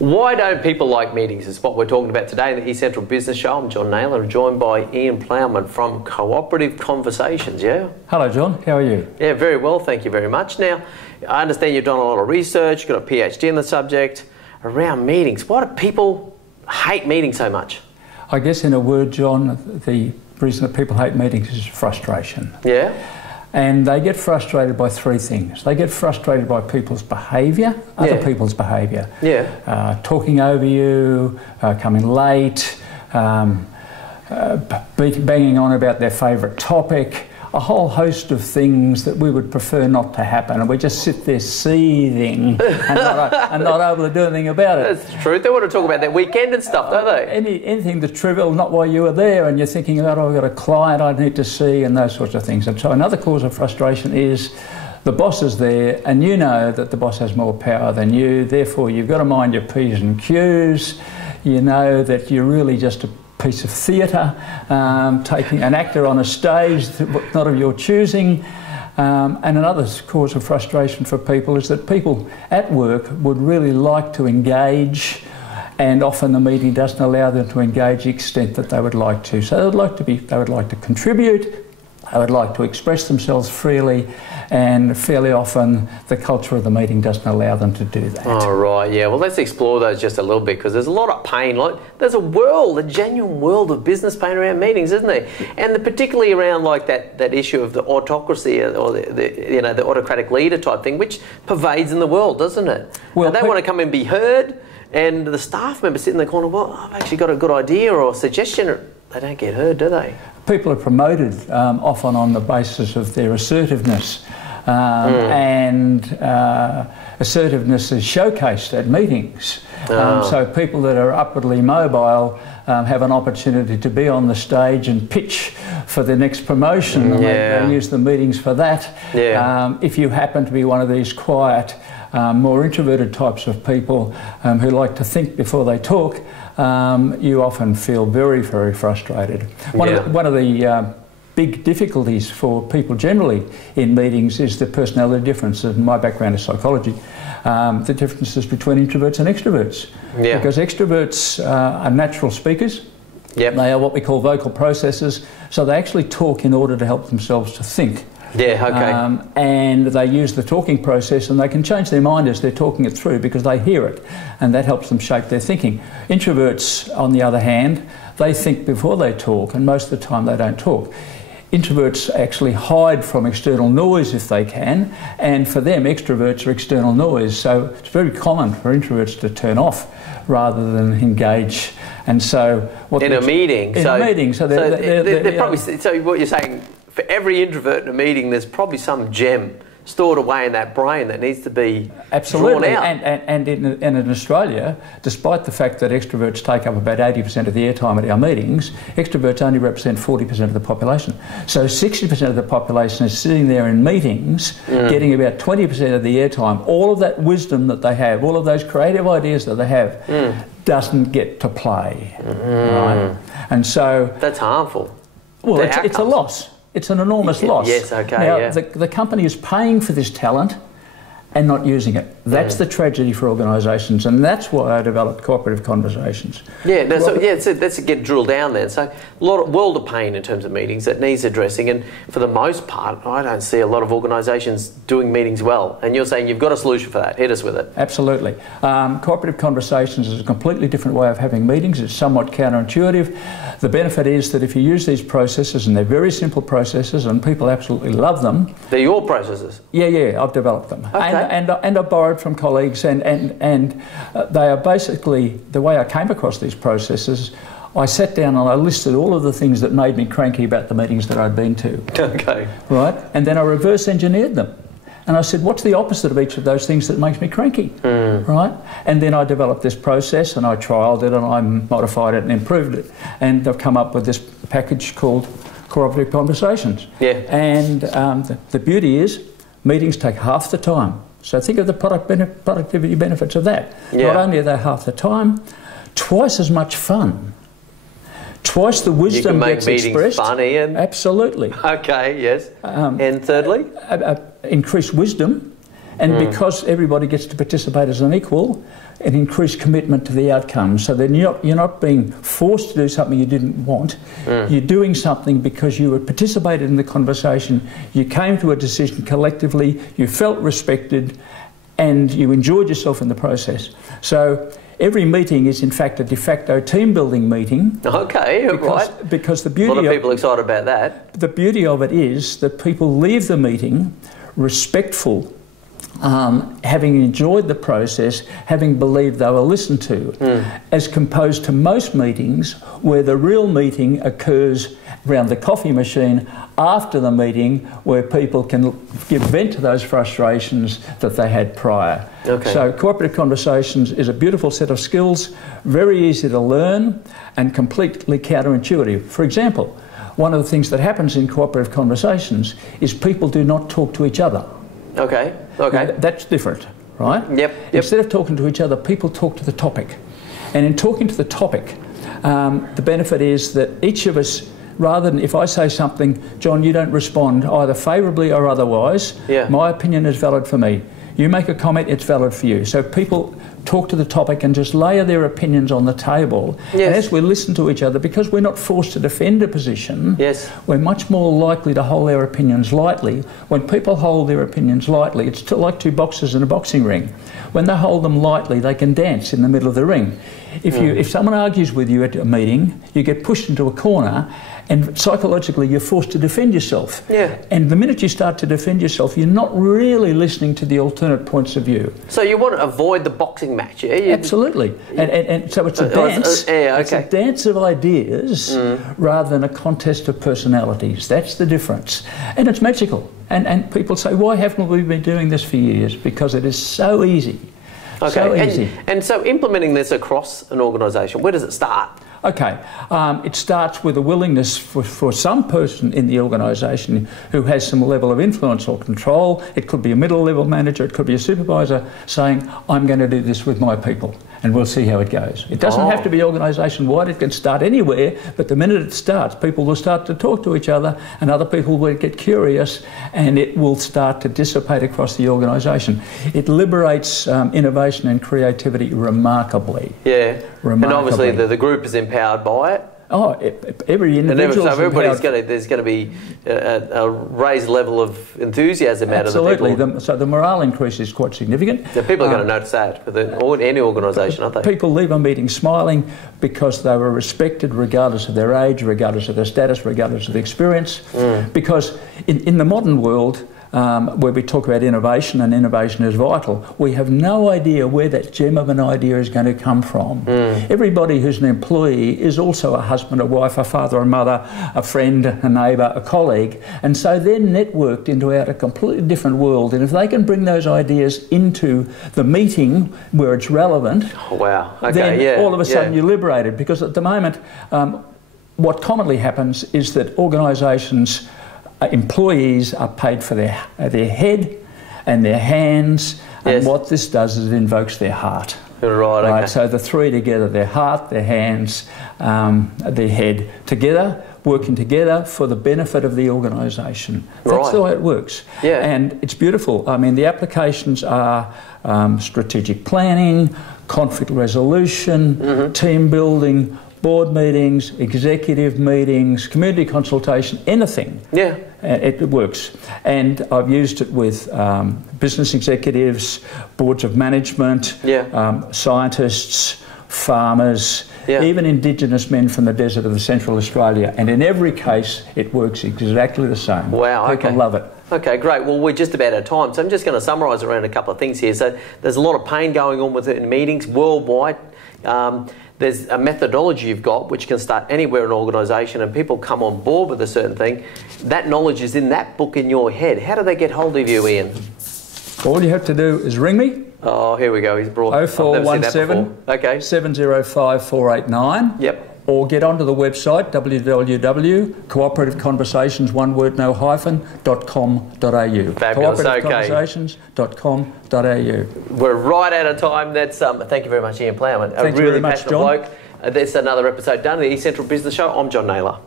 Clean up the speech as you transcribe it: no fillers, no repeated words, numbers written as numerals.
Why don't people like meetings is what we're talking about today in the eCentral Business Show. I'm John Nayler, joined by Plowman from Cooperative Conversations, yeah? Hello John, how are you? Yeah, very well, thank you very much. Now, I understand you've done a lot of research, you've got a PhD in the subject around meetings. Why do people hate meetings so much? I guess in a word, John, the reason that people hate meetings is frustration. Yeah? And they get frustrated by three things. They get frustrated by people's behaviour, other people's behaviour. Yeah. Talking over you, coming late, banging on about their favourite topic, a whole host of things that we would prefer not to happen, and we just sit there seething and not able to do anything about it. That's true. They want to talk about their weekend and stuff, don't they? Anything that's trivial, not why you were there, and you're thinking about, oh, I've got a client I need to see, and those sorts of things. And so another cause of frustration is the boss is there, and you know that the boss has more power than you, therefore you've got to mind your P's and Q's. You know that you're really just a piece of theatre, taking an actor on a stage not of your choosing. And another cause of frustration for people is that people at work would really like to engage, and often the meeting doesn't allow them to engage the extent that they would like to. So they would like to contribute, they would like to express themselves freely, and fairly often the culture of the meeting doesn't allow them to do that. Oh, right, yeah. Well, let's explore those just a little bit, because there's a lot of pain. Like, there's a genuine world of business pain around meetings, isn't there? And particularly around like that issue of the autocracy or the autocratic leader type thing, which pervades in the world, doesn't it? Well, and they want to come and be heard, and the staff member sit in the corner, well, I've actually got a good idea or suggestion. They don't get heard, do they? People are promoted often on the basis of their assertiveness, and assertiveness is showcased at meetings. So people that are upwardly mobile have an opportunity to be on the stage and pitch for the next promotion, and they use the meetings for that. Yeah. If you happen to be one of these quiet, more introverted types of people who like to think before they talk, you often feel very, very frustrated. One of the big difficulties for people generally in meetings is the personality differences. My background is psychology. The differences between introverts and extroverts. Yeah. Because extroverts are natural speakers. Yep. They are what we call vocal processors, so they actually talk in order to help themselves to think. Yeah, okay. And they use the talking process, and they can change their mind as they're talking it through because they hear it, and that helps them shape their thinking. Introverts, on the other hand, they think before they talk, and most of the time they don't talk. Introverts actually hide from external noise if they can, and for them extroverts are external noise, so it's very common for introverts to turn off rather than engage. And so in a meeting, so they're probably, so what you're saying, for every introvert in a meeting, there's probably some gem stored away in that brain that needs to be drawn out. And in Australia, despite the fact that extroverts take up about 80% of the airtime at our meetings, extroverts only represent 40% of the population. So 60% of the population is sitting there in meetings, getting about 20% of the airtime. All of that wisdom that they have, all of those creative ideas that they have, doesn't get to play. Right? And so that's harmful. Well, it's a loss. It's an enormous loss. Yes, okay, now, the company is paying for this talent and not using it. That's the tragedy for organisations, and that's why I developed Cooperative Conversations. Yeah, no, so let's get drilled down then. So a world of pain in terms of meetings that needs addressing, and for the most part, I don't see a lot of organisations doing meetings well. And you're saying you've got a solution for that. Hit us with it. Absolutely. Cooperative Conversations is a completely different way of having meetings. It's somewhat counterintuitive. The benefit is that if you use these processes, and they're very simple processes, and people absolutely love them. They're your processes? Yeah, I've developed them. Okay. And I borrowed from colleagues, and they are basically, the way I came across these processes, I sat down and I listed all of the things that made me cranky about the meetings that I'd been to. Okay. Right? And then I reverse engineered them. And I said, what's the opposite of each of those things that makes me cranky? Right? And then I developed this process, and I trialled it, and I modified it and improved it. And I've come up with this package called Cooperative Conversations. Yeah. And the beauty is, meetings take half the time. So think of the productivity benefits of that. Yeah. Not only are they half the time, twice as much fun. Twice the wisdom gets expressed. You can make meetings funny and... Absolutely. Okay, yes. And thirdly? Increased wisdom. And because everybody gets to participate as an equal, an increased commitment to the outcome. So then you're not being forced to do something you didn't want. You're doing something because you had participated in the conversation, you came to a decision collectively, you felt respected, and you enjoyed yourself in the process. So every meeting is in fact a de facto team building meeting. Okay, right. Because the beauty a lot of people excited about that. The beauty of it is that people leave the meeting respectful, having enjoyed the process, having believed they were listened to, as opposed to most meetings where the real meeting occurs around the coffee machine after the meeting, where people can give vent to those frustrations that they had prior. Okay. So Cooperative Conversations is a beautiful set of skills, very easy to learn and completely counterintuitive. For example, one of the things that happens in Cooperative Conversations is people do not talk to each other. Okay, okay. Now, that's different, right? Yep. Instead of talking to each other, people talk to the topic. And in talking to the topic, the benefit is that each of us, rather than if I say something, John, you don't respond either favourably or otherwise, my opinion is valid for me. You make a comment, it's valid for you. So people talk to the topic and just layer their opinions on the table. Yes. And as we listen to each other, because we're not forced to defend a position, we're much more likely to hold our opinions lightly. When people hold their opinions lightly, it's like two boxers in a boxing ring. When they hold them lightly, they can dance in the middle of the ring. If someone argues with you at a meeting, you get pushed into a corner, and psychologically you're forced to defend yourself. And the minute you start to defend yourself, you're not really listening to the alternate points of view. So you want to avoid the boxing match, Absolutely. And so it's a dance. It's a dance of ideas rather than a contest of personalities. That's the difference. And it's magical. And people say, why haven't we been doing this for years? Because it is so easy. Okay. So easy. And so implementing this across an organisation, where does it start? Okay, it starts with a willingness for some person in the organisation who has some level of influence or control. It could be a middle level manager, it could be a supervisor, saying, I'm going to do this with my people and we'll see how it goes. It doesn't have to be organisation wide, it can start anywhere, but the minute it starts, people will start to talk to each other and other people will get curious and it will start to dissipate across the organisation. It liberates innovation and creativity remarkably. And obviously the group is empowered by it. Oh, every individual. So everybody's there's going to be a raised level of enthusiasm out of the people. So the morale increase is quite significant. So people are going to notice that with any organisation, aren't they? People leave a meeting smiling because they were respected regardless of their age, regardless of their status, regardless of their experience. Because in the modern world, where we talk about innovation, and innovation is vital, we have no idea where that gem of an idea is going to come from. Everybody who's an employee is also a husband, a wife, a father, a mother, a friend, a neighbour, a colleague, and so they're networked into a completely different world, and if they can bring those ideas into the meeting where it's relevant, then all of a sudden you're liberated, because at the moment what commonly happens is that organisations, employees are paid for their head and their hands, and what this does is it invokes their heart. Right. So the three together, their heart, their hands, their head, together, working together for the benefit of the organisation. That's the way it works. And it's beautiful. I mean, the applications are strategic planning, conflict resolution, team building, board meetings, executive meetings, community consultation, anything. It works. And I've used it with business executives, boards of management, scientists, farmers, even Indigenous men from the desert of Central Australia. And in every case, it works exactly the same. Wow, People love it. Okay, great. Well, we're just about out of time, so I'm just going to summarise around a couple of things here. So there's a lot of pain going on with it in meetings worldwide. There's a methodology you've got which can start anywhere in an organisation, and people come on board with a certain thing. That knowledge is in that book in your head. How do they get hold of you, Ian? All you have to do is ring me. Oh, here we go. He's brought 0417 705 489. Or get onto the website www.cooperativeconversations.com.au. Fabulous. Cooperativeconversations.com.au. We're right out of time. That's thank you very much, Ian Plowman. Thank you very much, John. Bloke. That's another episode done of the eCentral Business Show. I'm John Nayler.